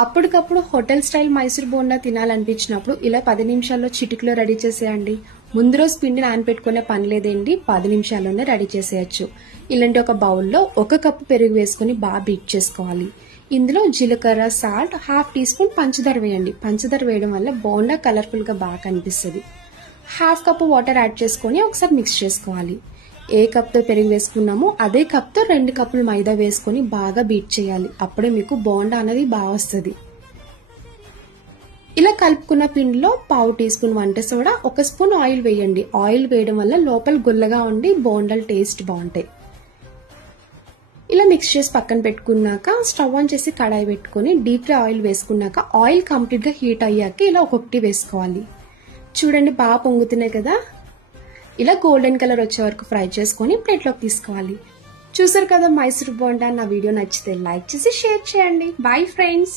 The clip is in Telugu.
అప్పటికప్పుడు హోటల్ స్టైల్ మైసూర్ బోండా తినాలనిపించినప్పుడు ఇలా 10 నిమిషాల్లో చిటికలో రెడీ చేసేయండి. ముందు రోజు పిండి నానబెట్టుకునే పని లేదండి, 10 నిమిషాల్లోనే రెడీ చేసేయచ్చు. ఇలాంటి ఒక బౌల్లో 1 కప్పు పెరుగు వేసుకుని బాగా బీట్ చేసుకోవాలి. ఇందులో జీలకర్ర, సాల్ట్, హాఫ్ టీ స్పూన్ పంచదార వేయండి. పంచదార వేయడం వల్ల బోండా కలర్ఫుల్ గా బాగా కనిపిస్తుంది. హాఫ్ కప్పు వాటర్ యాడ్ చేసుకుని ఒకసారి మిక్స్ చేసుకోవాలి. ఏ కప్తో పెరుగు వేసుకున్నామో అదే కప్తో 2 కప్పులు మైదా వేసుకుని బాగా బీట్ చేయాలి. అప్పుడే మీకు బోండా అనేది బాగా వస్తుంది. ఇలా కలుపుకున్న పిండిలో పావు టీ స్పూన్ వంట సోడా, 1 స్పూన్ ఆయిల్ వేయండి. ఆయిల్ వేయడం వల్ల లోపల గుల్లగా ఉండి బోండాలు టేస్ట్ బాగుంటాయి. ఇలా మిక్స్ చేసి పక్కన పెట్టుకున్నాక స్టవ్ ఆన్ చేసి కడాయి పెట్టుకుని డీప్ ఫ్రై ఆయిల్ వేసుకున్నాక ఆయిల్ కంప్లీట్ గా హీట్ అయ్యాక ఇలా ఒక్కొక్కటి వేసుకోవాలి. చూడండి బాగా పొంగుతున్నాయి కదా. ఇలా గోల్డెన్ కలర్ వచ్చే వరకు ఫ్రై చేసుకుని ప్లేట్లోకి తీసుకోవాలి. చూసారు కదా మైసూర్ బోండా. నా వీడియో నచ్చితే లైక్ చేసి షేర్ చేయండి. Bye friends.